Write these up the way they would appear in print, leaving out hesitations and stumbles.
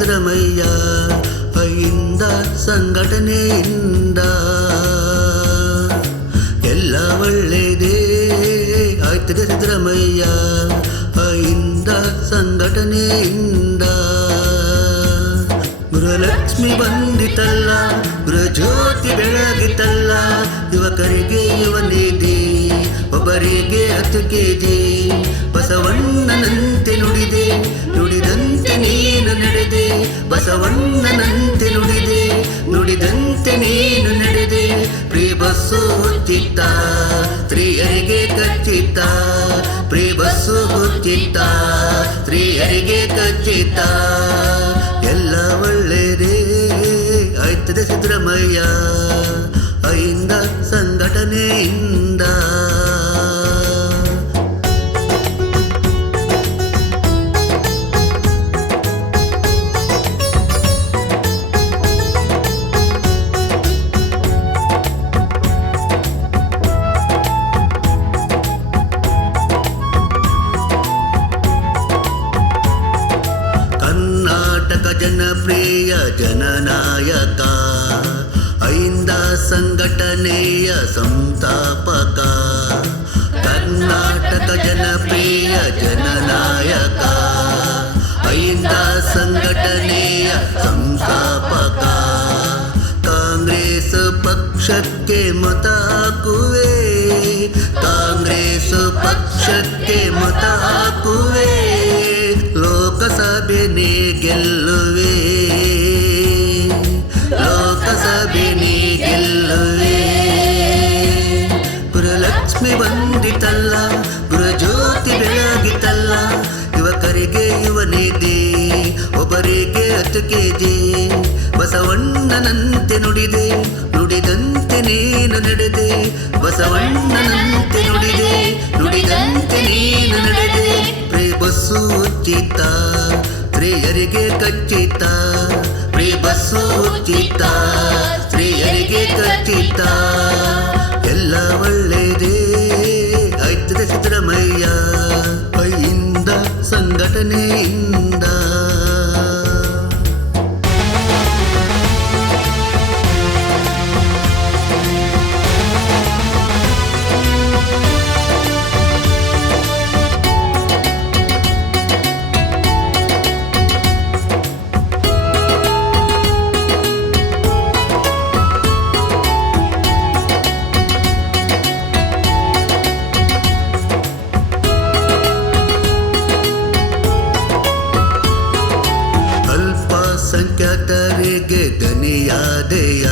ಸಿದ್ದರಾಮಯ್ಯ ಕೈಯಿಂದ ಸಂಘಟನೆಯಿಂದ ಎಲ್ಲ ಒಳ್ಳೆಯದೇ ಆಯ್ತದೆ ಸಿದ್ದರಾಮಯ್ಯ ಕೈಯಿಂದ ಸಂಘಟನೆಯಿಂದ ಗೃಹಲಕ್ಷ್ಮಿ ಬಂದಿತಲ್ಲ ಗೃಹಜ್ಯೋತಿ ಬೆಳಗಿತಲ್ಲ ಯುವಕರಿಗೆ ಯುವನಿಧಿ ಒಬ್ಬರಿಗೆ 10 kg ಬಸವಣ್ಣನಂತೆ ನುಡಿದೆ ನುಡಿದಂತೆ ನೀನು ನಡೆದೆ ಬಸವಣ್ಣನಂತೆ ನುಡಿದೆ ನುಡಿದಂತೆ ನೀನು ನಡೆದೆ ಪ್ರೀ ಬಸ್ಸು ಹುಚ್ಚಿತ್ತ ಸ್ತ್ರೀಯರಿಗೆ ಖಚಿತ ಪ್ರೀ ಬಸ್ಸು ಹುಚ್ಚಿತ್ತ ಸ್ತ್ರೀಯರಿಗೆ ಖಚಿತ ಎಲ್ಲ ಒಳ್ಳೆಯದೇ ಆಯ್ತದೆ ಸಿದ್ದರಾಮಯ್ಯ ಕೈಯಿಂದ ಸಂಘಟನೆಯಿಂದ ಕರ್ನಾಟಕ ಜನಪ್ರಿಯ ಜನನಾಯಕ ಐಂದ ಸಂಘಟನೆಯ ಸಂಸ್ಥಾಪಕ ಕರ್ನಾಟಕ ಜನಪ್ರಿಯ ಜನನಾಯಕ ಐಂದ ಸಂಘಟನೆಯ ಸಂಸ್ಥಾಪಕ ಕಾಂಗ್ರೆಸ್ ಪಕ್ಷಕ್ಕೆ ಮತ ಹಾಕುವೆ ಕಾಂಗ್ರೆಸ್ ಪಕ್ಷಕ್ಕೆ ಮತ ಹಾಕುವೆ ಲೋಕಸಭೆನೇ ಗೆಲ್ಲುವೆ ಲೋಕಸಭೆನೇ ಗೆಲ್ಲುವೆ ಗೃಹಲಕ್ಷ್ಮಿ ಬಂದಿತಲ್ಲ ಗೃಹಜ್ಯೋತಿ ಬೆಳಗಿತಲ್ಲ ಯುವಕರಿಗೆ ಯುವನಿಧಿ ಒಬ್ಬರಿಗೆ 10 kg ಬಸವಣ್ಣನಂತೆ ನುಡಿದೆ ನುಡಿದಂತೆ ನೀನು ನಡೆದೆ ಬಸವಣ್ಣನಂತೆ ನುಡಿದೆ ನುಡಿದಂತೆ ನೀನು ನಡೆದೆ ಪ್ರೀ ಬಸ್ಸು ಉಚಿತ ಸ್ತ್ರೀಯರಿಗೆ ಖಚಿತ ಪ್ರೀ ಬಸ್ಸು ಉಚಿತ ಸ್ತ್ರೀಯರಿಗೆ ಖಚಿತ ಎಲ್ಲ ಒಳ್ಳೆಯದೇ ಆಯ್ತದೆ ಸಿದ್ದರಾಮಯ್ಯ ಕೈಯಿಂದ ಸಂಘಟನೆಯಿಂದ ಸಂಖ್ಯಾತರಿಗೆ ದನಿಯಾದೆಯ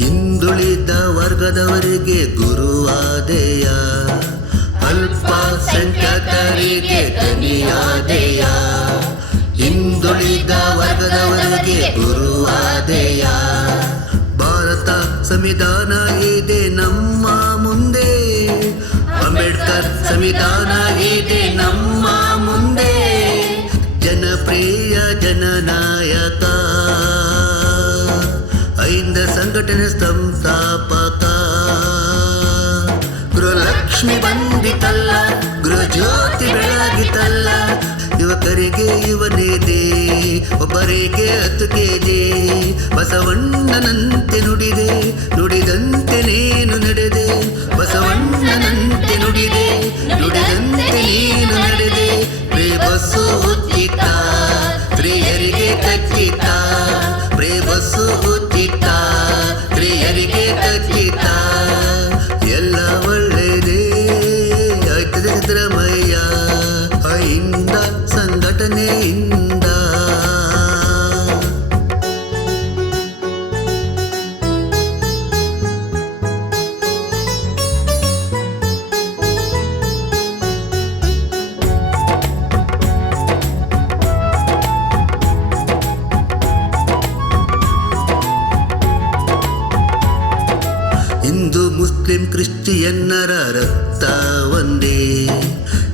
ಹಿಂದುಳಿದ ವರ್ಗದವರಿಗೆ ಗುರುವಾದೆಯ ಅಲ್ಪಸಂಖ್ಯಾತರಿಗೆ ದನಿಯಾದೆಯ ಹಿಂದುಳಿದ ವರ್ಗದವರಿಗೆ ಗುರುವಾದೆಯ ಭಾರತ ಸಂವಿಧಾನ ಇದೆ ನಮ್ಮ ಮುಂದೆ ಅಂಬೇಡ್ಕರ್ ಸಂವಿಧಾನ ಇದೆ ನಮ್ಮ ಮುಂದೆ ಜನಪ್ರಿಯ ಜನನಾಯಕ ಐಂದ ಸಂಘಟನೆ ಸಂಸ್ಥಾಪಕ ಗೃಹಲಕ್ಷ್ಮಿ ಬಂದಿತಲ್ಲ ಗೃಹಜ್ಯೋತಿ ಬೆಳಗಿತಲ್ಲ ಯುವಕರಿಗೆ ಯುವನಿಧಿ ಒಬ್ಬರಿಗೆ 10 kg ಬಸವಣ್ಣನಂತೆ ನುಡಿದೆ ನುಡಿದಂತೆ ನೀನು ನಡೆದೆ ಬಸವಣ್ಣನಂತೆ ನುಡಿದೆ ನುಡಿದಂತೆ ನೀನು ನಡೆದೆ ಪ್ರೀ ಬಸ್ಸು ಉಚಿತ ಸ್ತ್ರೀಯರಿಗೆ ಖಚಿತ ಪ್ರೀ ಬಸ್ಸು ಉಚಿತ ಸ್ತ್ರೀಯರಿಗೆ ಖಚಿತ ಎಲ್ಲ ಒಳ್ಳೆಯದೇ ಆಯ್ತದೆ ಸಿದ್ದರಾಮಯ್ಯ ಕೈಯಿಂದ ಸಂಘಟನೆಯಿಂದ ಹಿಂದೂ ಮುಸ್ಲಿಂ ಕ್ರಿಶ್ಚಿಯನ್ನರ ರಕ್ತ ಒಂದೇ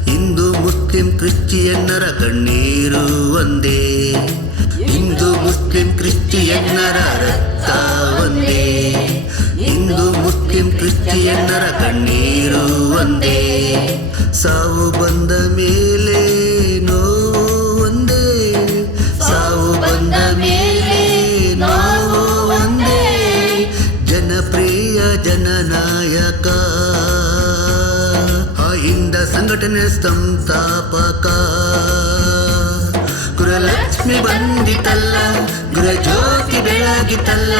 ಹಿಂದೂ ಮುಸ್ಲಿಂ ಕ್ರಿಶ್ಚಿಯನ್ನರ ಕಣ್ಣೀರು ಒಂದೇ ಹಿಂದೂ ಮುಸ್ಲಿಂ ಕ್ರಿಶ್ಚಿಯನ್ನರ ರಕ್ತ ಒಂದೇ ಹಿಂದೂ ಮುಸ್ಲಿಂ ಕ್ರಿಶ್ಚಿಯನ್ನರ ಕಣ್ಣೀರು ಒಂದೇ ಸಾವು ಬಂದ ಮೇಲೆ ನೋವು ಒಂದೇ ಸಾವು ಸಂಘಟನೆ ಸಂಸ್ಥಾಪಕ ಗೃಹಲಕ್ಷ್ಮಿ ಬಂದಿತಲ್ಲ, ಗೃಹಜ್ಯೋತಿ ಬೆಳಗಿತಲ್ಲ,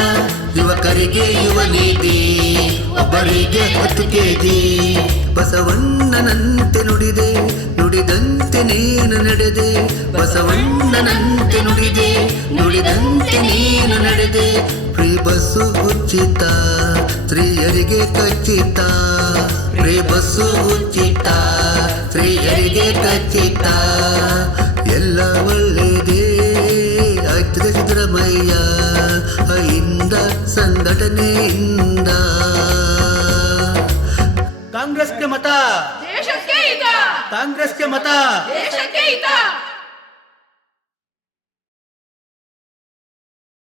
ಯುವಕರಿಗೆ ಯುವ ನೀತಿ, ಒಬ್ಬರಿಗೆ 10 ಕೆಜಿ. ಬಸವಣ್ಣನಂತೆ ನುಡಿದೆ, ನುಡಿದಂತೆ ನೀನು ನಡೆದೆ, ಬಸವಣ್ಣನಂತೆ ನುಡಿದೆ, ನುಡಿದಂತೆ ನೀನು ನಡೆದೆ. ಫ್ರೀ ಬಸ್ಸು ಉಚಿತ, ಸ್ತ್ರೀಯರಿಗೆ ಖಚಿತ, ಫ್ರೀ ಬಸ್ಸು ಉಚಿತ, ಸ್ತ್ರೀಯರಿಗೆ ಖಚಿತ. ಎಲ್ಲ ಒಳ್ಳೆಯದೇ ಆಯ್ತದೆ ಸಿದ್ದರಾಮಯ್ಯ ಇಂದ ಸಂಘಟನೆಯಿಂದ. ಕಾಂಗ್ರೆಸ್ಗೆ ಮತ, ದೇಶಕ್ಕೆ ಹಿತ. ಕಾಂಗ್ರೆಸ್ಗೆ ಮತ, ದೇಶಕ್ಕೆ ಹಿತ.